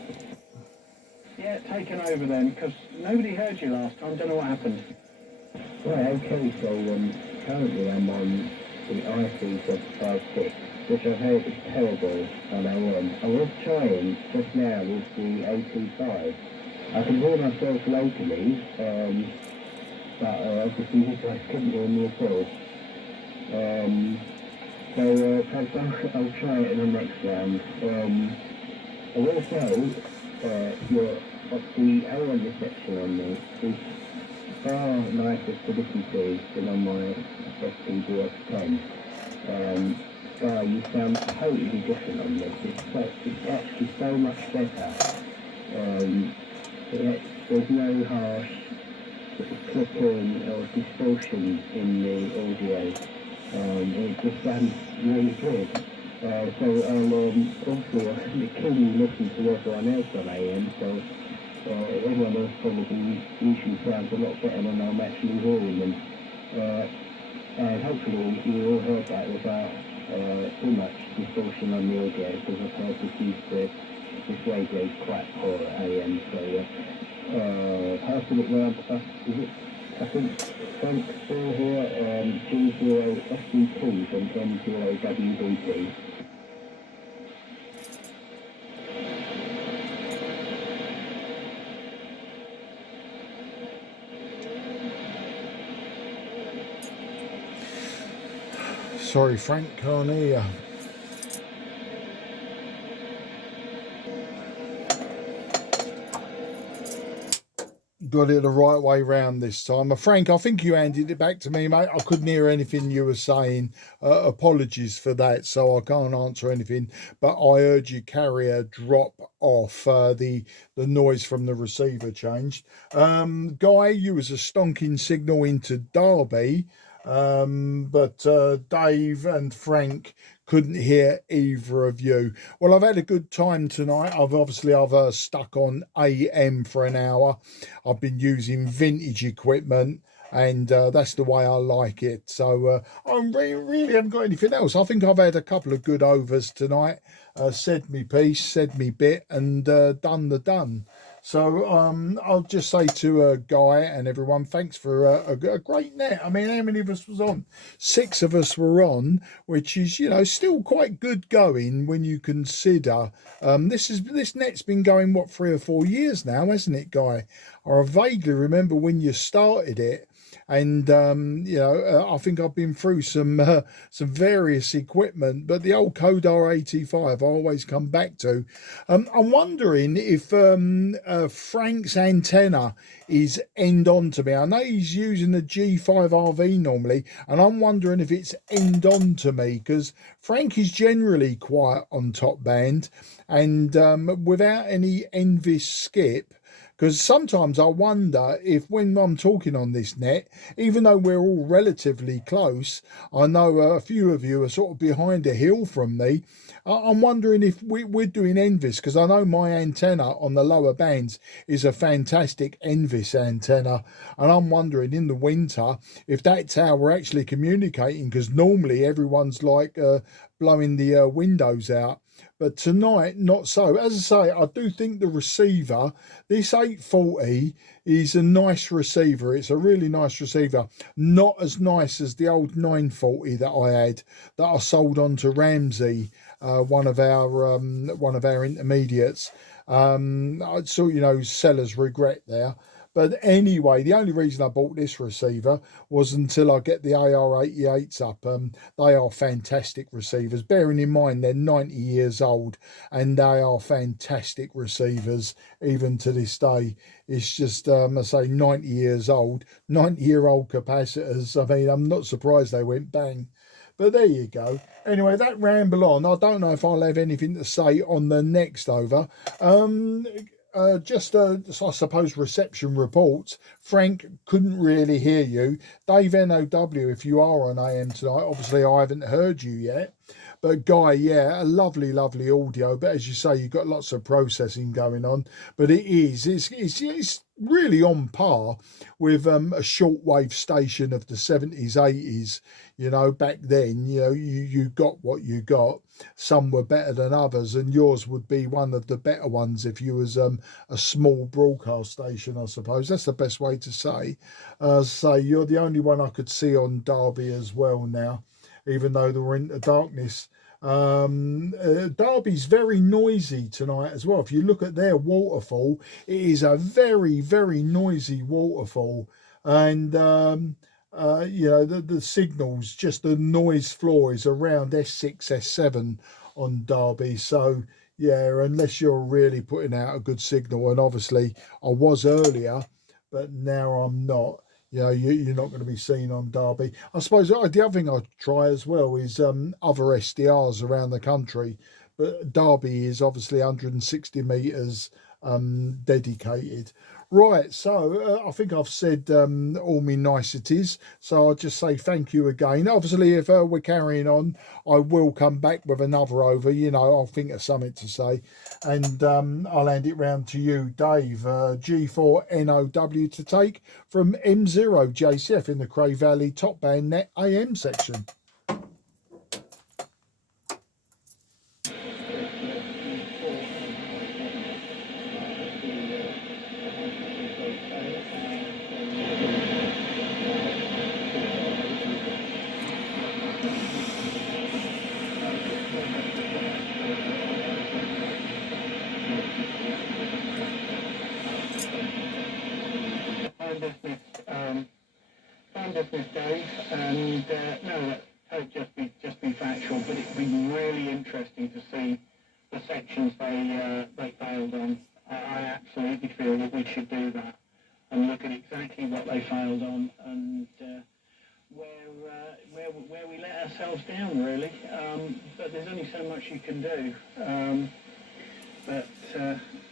Yeah, taken over then, because nobody heard you last time. Don't know what happened. Right, okay, so currently I'm on the IC756, which I've heard is terrible on AM. I was trying just now with the AT5. I can hear myself locally, but obviously you guys couldn't hear me at all. So perhaps I'll try it in the next round. I will say, the AM reception on this is far nicer to listen to than on my SPDX10. Guy, you sound totally different on this. It's actually so much better. There's no harsh sort of clicking or distortion in the audio. It just sounds really good. So I'll also keenly listen to everyone else on AM, so everyone else probably usually sounds a lot better than I'm actually hearing them. And hopefully you all heard that without too much distortion on the audio, because I've heard this radio is quite poor at AM, so passing it round, I think Frank's still here, G0SDT from M0WDT. Sorry, Frank, can't hear you. Got it the right way round this time. Frank, I think you handed it back to me, mate. I couldn't hear anything you were saying. Apologies for that, so I can't answer anything. But I heard your carrier drop off. The noise from the receiver changed. Guy, you was a stonking signal into Derby. But Dave and Frank couldn't hear either of you. Well, I've had a good time tonight. I've stuck on AM for an hour. I've been using vintage equipment, and that's the way I like it. So I really haven't got anything else. I think I've had a couple of good overs tonight. Said me piece, said me bit, and done the done. So I'll just say to Guy and everyone, thanks for a great net. I mean, how many of us was on? 6 of us were on, which is, still quite good going when you consider this net's been going, what, 3 or 4 years now, hasn't it, Guy? I vaguely remember when you started it. And I think I've been through some various equipment, but the old Codar AT5 I always come back to. I'm wondering if Frank's antenna is end on to me. I know he's using the G5RV normally, and I'm wondering if it's end on to me, because Frank is generally quiet on top band and without any envious skip. Because sometimes I wonder if when I'm talking on this net, even though we're all relatively close, I know a few of you are sort of behind a hill from me. I'm wondering if we're doing Envis, because I know my antenna on the lower bands is a fantastic Envis antenna. And I'm wondering in the winter if that's how we're actually communicating, because normally everyone's like blowing the windows out. But tonight, not so. As I say, I do think the receiver, this 840 is a nice receiver. It's a really nice receiver. Not as nice as the old 940 that I had, that I sold on to Ramsey, one of our intermediates. I saw, seller's regret there. But anyway, the only reason I bought this receiver was until I get the AR88s up. They are fantastic receivers, bearing in mind they're 90 years old, and they are fantastic receivers even to this day. It's just, I say 90 years old, 90-year-old capacitors. I mean, I'm not surprised they went bang. But there you go. Anyway, that ramble on. I don't know if I'll have anything to say on the next over. just I suppose reception reports. Frank couldn't really hear you. Dave NOW, if you are on AM tonight, obviously I haven't heard you yet. But Guy, yeah, a lovely, lovely audio. But as you say, you've got lots of processing going on. But it's really on par with a shortwave station of the 70s, 80s. You know, back then, you know, you got what you got. Some were better than others, and yours would be one of the better ones if you was a small broadcast station, I suppose. That's the best way to say. Say you're the only one I could see on Derby as well now, even though they were into darkness. Derby's very noisy tonight as well. If you look at their waterfall, it is a very, very noisy waterfall. And you know, the signals, just the noise floor is around S6, S7 on Derby. So yeah, unless you're really putting out a good signal, and obviously I was earlier, but now I'm not. You know, you're not going to be seen on Derby. I suppose the other thing I'd try as well is other SDRs around the country, but Derby is obviously 160 metres dedicated. Right, so I think I've said all my niceties, so I'll just say thank you again. Obviously, if we're carrying on, I will come back with another over, you know, I'll think of something to say, and I'll hand it round to you, Dave. G4NOW to take from M0JCF in the Cray Valley Top Band Net AM section. Fine business, Dave, and no, let's just be factual, but it'd be really interesting to see the sections they failed on. I absolutely feel that we should do that and look at exactly what they failed on and where we let ourselves down, really. But there's only so much you can do.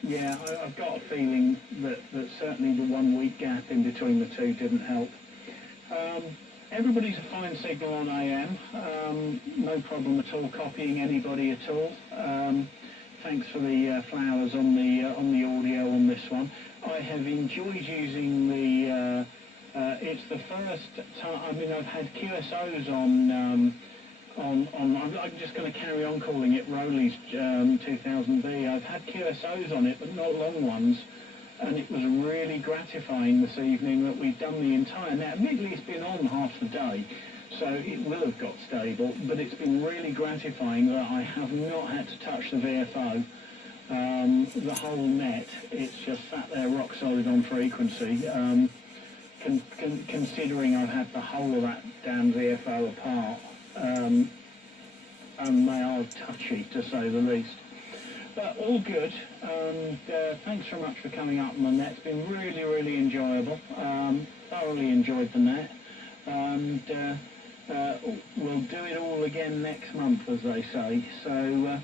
Yeah, I've got a feeling that certainly the 1 week gap in between the two didn't help. Everybody's a fine signal on AM, no problem at all copying anybody at all. Thanks for the flowers on the audio on this one. I have enjoyed using the. It's the first time. I mean, I've had QSOs on. I'm just going to carry on calling it Rowley's 2000B. I've had QSOs on it, but not long ones. And it was really gratifying this evening that we've done the entire. Now, admittedly, it's been on half the day, so it will have got stable, but it's been really gratifying that I have not had to touch the VFO. The whole net, it's just sat there rock solid on frequency. Considering I've had the whole of that damn VFO apart, and they are touchy, to say the least. But all good, and thanks very much for coming up on the net. It's been really, really enjoyable. Thoroughly enjoyed the net, and we'll do it all again next month, as they say. So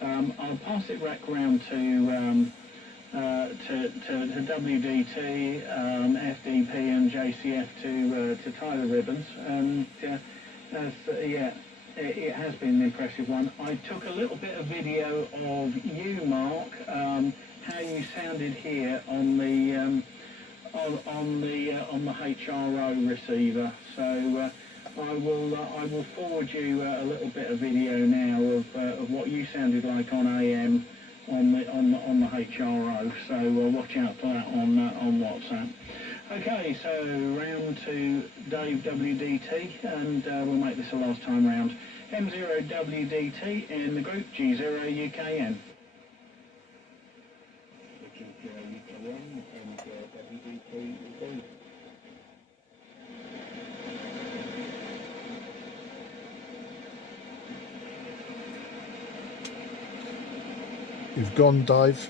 I'll pass it back round to WDT, FDP, and JCF to tie the ribbons, and yeah. It has been an impressive one. I took a little bit of video of you, Mark, how you sounded here on the on the HRO receiver. So I will forward you a little bit of video now of what you sounded like on AM on the HRO. So watch out for that on WhatsApp. Okay, so round to Dave WDT, and we'll make this a last time round. M0WDT in the group, G0UKN. G0UKN and WDT. You've gone, Dave.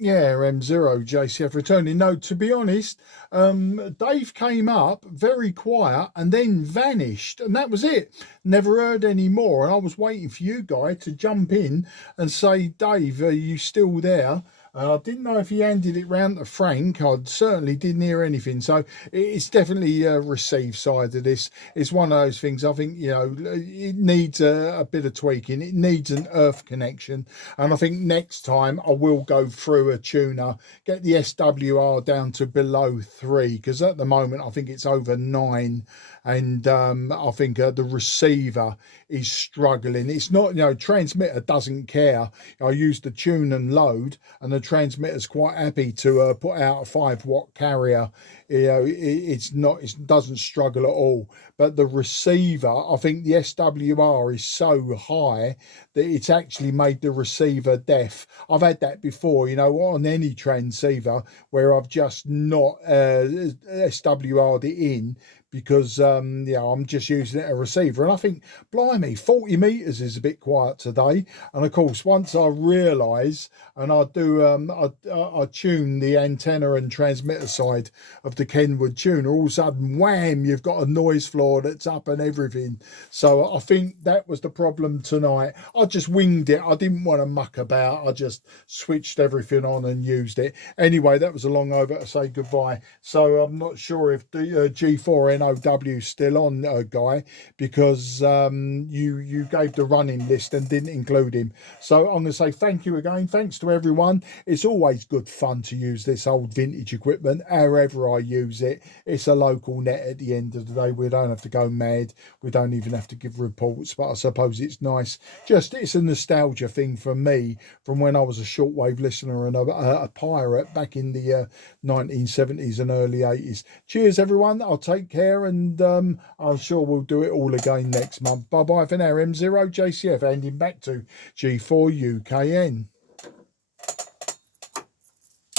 Yeah, M0 JCF returning. No, to be honest, Dave came up very quiet and then vanished, and that was it. Never heard any more. And I was waiting for you guy to jump in and say, Dave, are you still there? I didn't know if he handed it round to Frank. I certainly didn't hear anything. So it's definitely a received side of this. It's one of those things, I think, you know, it needs a bit of tweaking. It needs an earth connection. And I think next time I will go through a tuner, get the SWR down to below 3, because at the moment I think it's over 9. And I think the receiver is struggling. It's not, you know, transmitter doesn't care. I use the tune and load, and the transmitter's quite happy to put out a 5-watt carrier. You know, it's not, it doesn't struggle at all. But the receiver, I think the SWR is so high that it's actually made the receiver deaf. I've had that before, you know, on any transceiver where I've just not SWR'd it in, because yeah, I'm just using it as a receiver. And I think, blimey, 40 meters is a bit quiet today. And of course, once I realise, and I do I tune the antenna and transmitter side of the Kenwood tuner, all of a sudden, wham, you've got a noise floor that's up and everything. So I think that was the problem tonight. I just winged it. I didn't want to muck about. I just switched everything on and used it. Anyway, that was a long over to say goodbye. So I'm not sure if the G4NOW still on, Guy, because you gave the running list and didn't include him. So I'm going to say thank you again. Thanks to everyone. It's always good fun to use this old vintage equipment, however I use it. It's a local net at the end of the day. We don't have to go mad. We don't even have to give reports, but I suppose it's nice. Just, it's a nostalgia thing for me from when I was a shortwave listener and a pirate back in the 1970s and early 80s. Cheers, everyone. I'll take care, and I'm sure we'll do it all again next month. Bye-bye for now. M0 JCF, handing back to G4 UKN.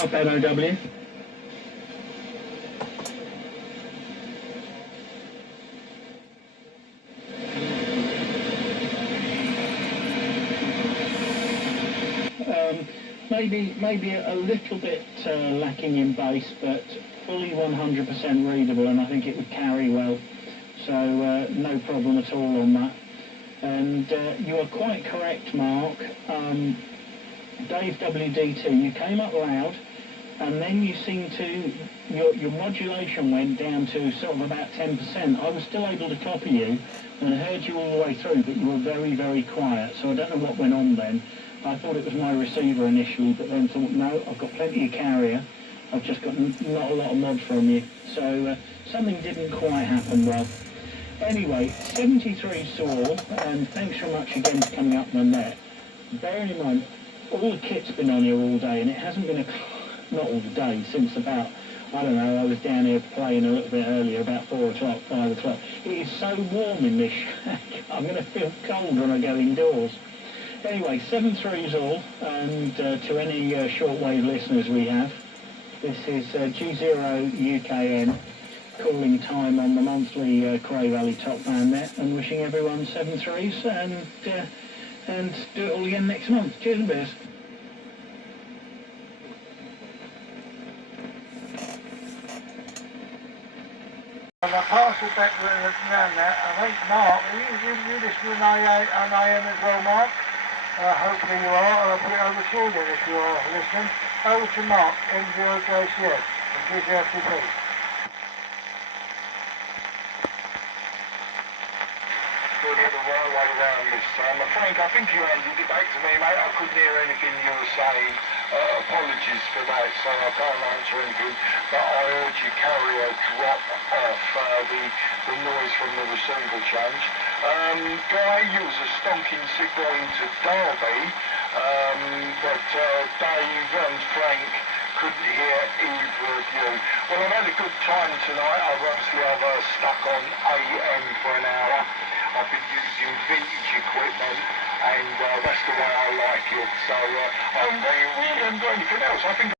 Okay, NOW. Maybe a little bit lacking in bass, but fully 100% readable, and I think it would carry well. So no problem at all on that. And you are quite correct, Mark. Dave WDT, you came up loud, and then you seem to, your modulation went down to sort of about 10%. I was still able to copy you and heard you all the way through, but you were very, very quiet. So I don't know what went on then. I thought it was my receiver initially, but then thought, no, I've got plenty of carrier. I've just got not a lot of mod from you. So something didn't quite happen well. Anyway, 73 saw, and thanks very much again for coming up on that. Bearing in mind, all the kit's been on here all day, and it hasn't been not all the day, since about, I don't know, I was down here playing a little bit earlier, about 4 o'clock, 5 o'clock. It is so warm in this shack, I'm going to feel cold when I go indoors. Anyway, 7.3's all, and to any shortwave listeners we have, this is G0 UKN, calling time on the monthly Cray Valley Top Man net, and wishing everyone 7.3's, and do it all again next month. Cheers and beers. And I passed it back around that. I think, Mark, you listen to an AM as well, Mark? Hopefully you are. I'll put it over to you then if you are listening. Over to Mark, M0 JCF, and GCFTP. Got it the right way round this time. Frank, I think you handed it back to me, mate. I couldn't hear anything you were saying. Apologies for that, so I can't answer anything. But I heard your carrier drop off the noise from the receiver change. Guy, you was a stonking signal into Derby, but Dave and Frank couldn't hear either of you. Well, I've had a good time tonight. I've stuck on AM for an hour. I've been using vintage equipment, and that's the way I like it. So I don't really haven't got anything else. I think